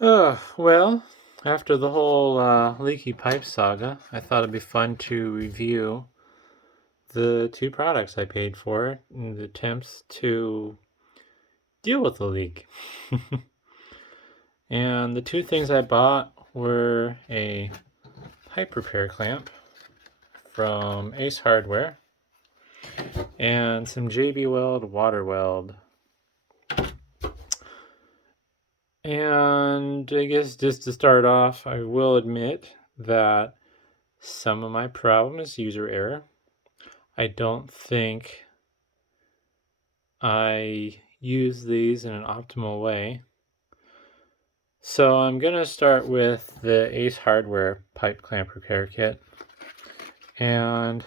Well, after the whole leaky pipe saga, I thought it'd be fun to review the two products I paid for in the attempts to deal with the leak. And the two things I bought were a pipe repair clamp from Ace Hardware and some JB Weld WaterWeld. And I guess just to start off, I will admit that some of my problem is user error. I don't think I use these in an optimal way. So I'm going to start with the Ace Hardware pipe clamp repair kit. And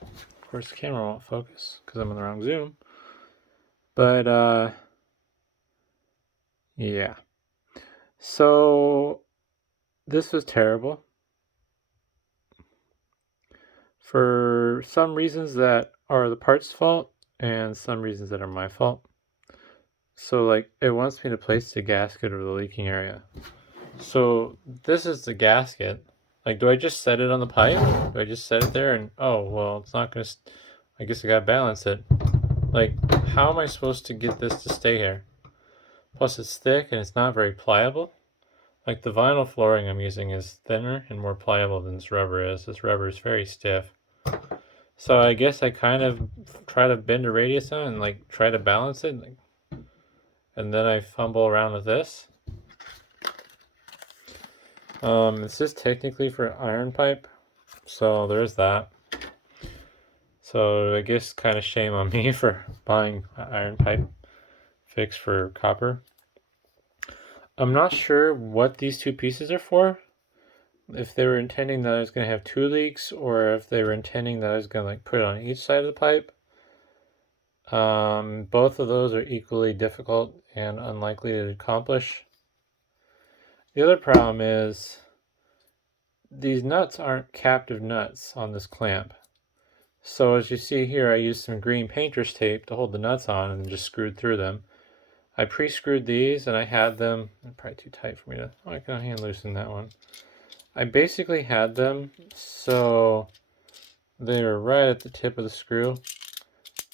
of course the camera won't focus because I'm in the wrong zoom. But yeah. So this was terrible. For some reasons that are the part's fault and some reasons that are my fault. So like it wants me to place the gasket over the leaking area. So this is the gasket. Like, do I just set it on the pipe? Do I just set it there and, oh, well, it's not going to, I guess I got to balance it. Like, how am I supposed to get this to stay here? Plus it's thick and it's not very pliable. Like the vinyl flooring I'm using is thinner and more pliable than this rubber is. This rubber is very stiff. So I guess I kind of try to bend a radius on and like try to balance it. And then I fumble around with this. This is technically for iron pipe, so there's that. So I guess kind of shame on me for buying iron pipe fix for copper. I'm not sure what these two pieces are for. If they were intending that I was going to have two leaks, or if they were intending that I was going to like put it on each side of the pipe. Both of those are equally difficult and unlikely to accomplish. The other problem is these nuts aren't captive nuts on this clamp. So as you see here, I used some green painter's tape to hold the nuts on and just screwed through them. I pre-screwed these and I had them, probably too tight for me to, I can hand loosen that one. I basically had them so they were right at the tip of the screw.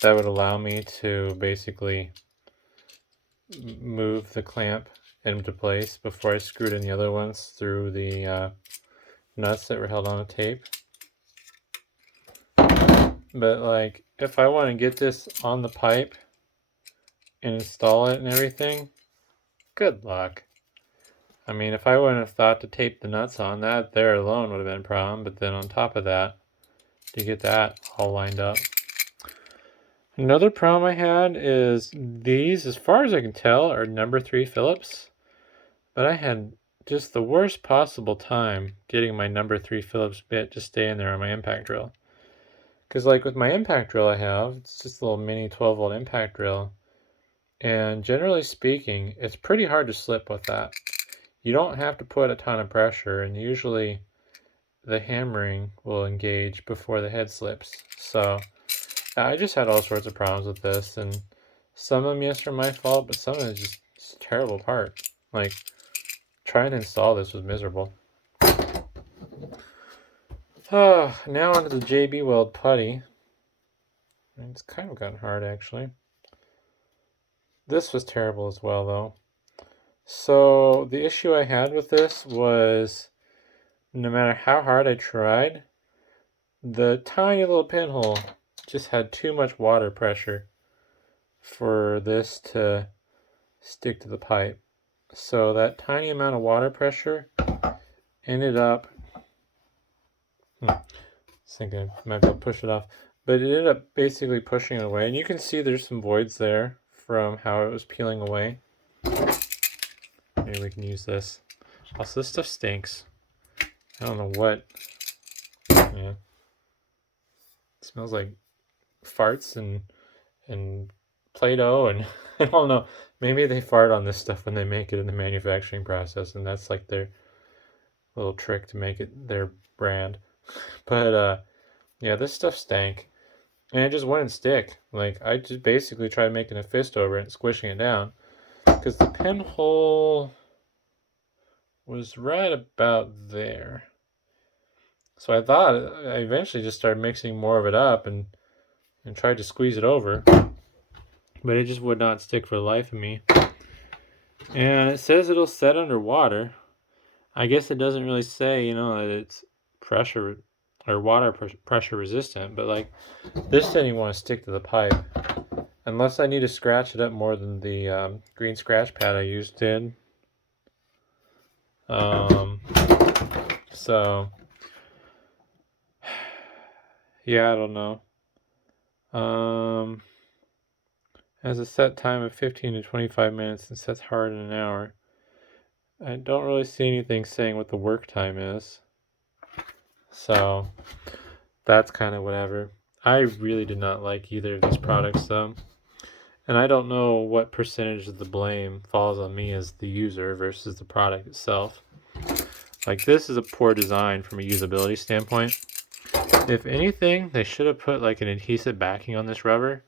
That would allow me to basically move the clamp into place before I screwed in the other ones through the nuts that were held on a tape. But like, if I want to get this on the pipe and install it and everything, good luck. I mean, if I wouldn't have thought to tape the nuts on, that there alone would have been a problem. But then on top of that, to get that all lined up. Another problem I had is these, as far as I can tell, are number 3 Phillips. But I had just the worst possible time getting my number 3 Phillips bit to stay in there on my impact drill. Because like with my impact drill I have, it's just a little mini 12-volt impact drill. And generally speaking, it's pretty hard to slip with that. You don't have to put a ton of pressure, and usually the hammering will engage before the head slips. So I just had all sorts of problems with this, and some of them, yes, are my fault, but some of it is just it's a terrible part. Like, trying to install this was miserable. Now onto the JB Weld putty. It's kind of gotten hard, actually. This was terrible as well, though. So the issue I had with this was no matter how hard I tried, the tiny little pinhole just had too much water pressure for this to stick to the pipe. So that tiny amount of water pressure ended up, I think I might be able to push it off, but it ended up basically pushing it away. And you can see there's some voids there from how it was peeling away. Maybe we can use this. Also, this stuff stinks. I don't know what. Yeah. It smells like farts and Play-Doh, and I don't know. Maybe they fart on this stuff when they make it in the manufacturing process, and that's like their little trick to make it their brand. But yeah, this stuff stank, and it just wouldn't stick. Like I just basically tried making a fist over it and squishing it down, because the pinhole was right about there. So I thought I eventually just started mixing more of it up and tried to squeeze it over, but it just would not stick for the life of me. And it says it'll set underwater. I guess it doesn't really say, you know, that it's pressure or water pressure resistant, but like this didn't even want to stick to the pipe. Unless I need to scratch it up more than the green scratch pad I used did. So, yeah, I don't know. Has a set time of 15 to 25 minutes and sets hard in an hour. I don't really see anything saying what the work time is. So, that's kind of whatever. I really did not like either of these products though. And I don't know what percentage of the blame falls on me as the user versus the product itself. Like, this is a poor design from a usability standpoint. If anything, they should have put like an adhesive backing on this rubber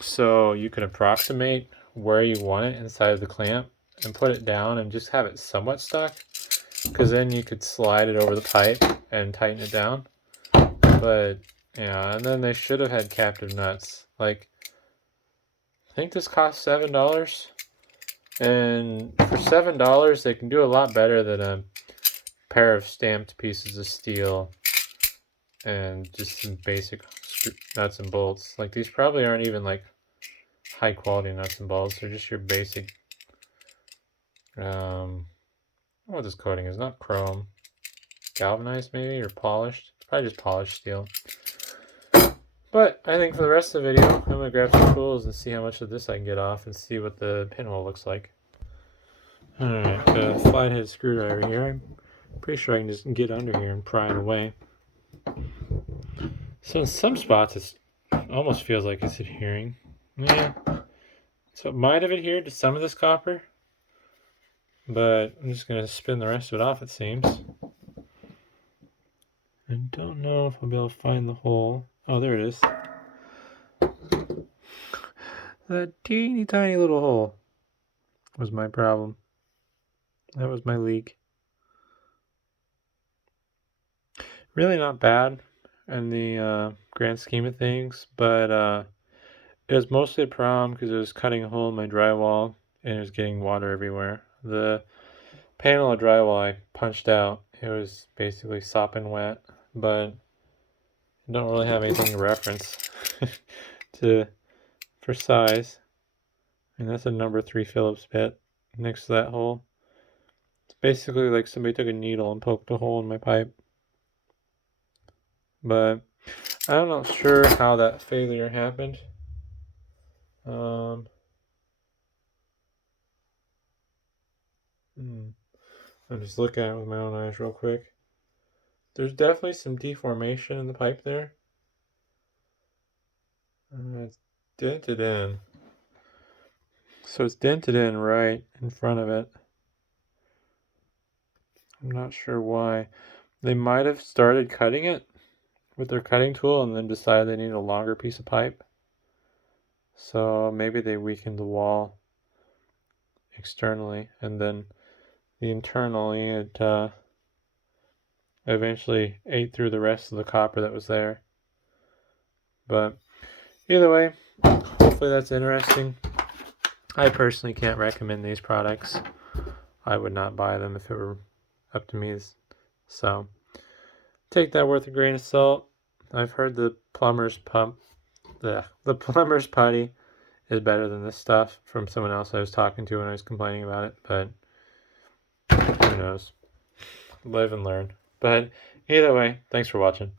so you can approximate where you want it inside of the clamp and put it down and just have it somewhat stuck, because then you could slide it over the pipe and tighten it down. But yeah, and then they should have had captive nuts. Like, I think this cost $7, and for $7 they can do a lot better than a pair of stamped pieces of steel and just some basic nuts and bolts. Like, these probably aren't even like high quality nuts and bolts. They're just your basic what this coating is. Not chrome, galvanized maybe, or polished. It's probably just polished steel. But I think for the rest of the video, I'm gonna grab some tools and see how much of this I can get off and see what the pinhole looks like. Alright, got a flathead screwdriver here. I'm pretty sure I can just get under here and pry it away. So in some spots it almost feels like it's adhering. Yeah. So it might have adhered to some of this copper, but I'm just going to spin the rest of it off, it seems. I don't know if I'll be able to find the hole. Oh, there it is. That teeny tiny little hole was my problem. That was my leak. Really not bad in the grand scheme of things, but it was mostly a problem because it was cutting a hole in my drywall and it was getting water everywhere. The panel of drywall I punched out, it was basically sopping wet, but I don't really have anything to reference for size. And that's a number 3 Phillips bit next to that hole. It's basically like somebody took a needle and poked a hole in my pipe. But I'm not sure how that failure happened. I'm just looking at it with my own eyes real quick. There's definitely some deformation in the pipe there. It's dented in. So it's dented in right in front of it. I'm not sure why. They might have started cutting it with their cutting tool and then decided they needed a longer piece of pipe. So maybe they weakened the wall externally, and then the internally it eventually ate through the rest of the copper that was there. But either way, hopefully that's interesting. I personally can't recommend these products. I would not buy them if it were up to me. So take that with a grain of salt. I've heard the plumber's plumber's putty is better than this stuff from someone else I was talking to when I was complaining about it, but who knows? Live and learn. But either way, thanks for watching.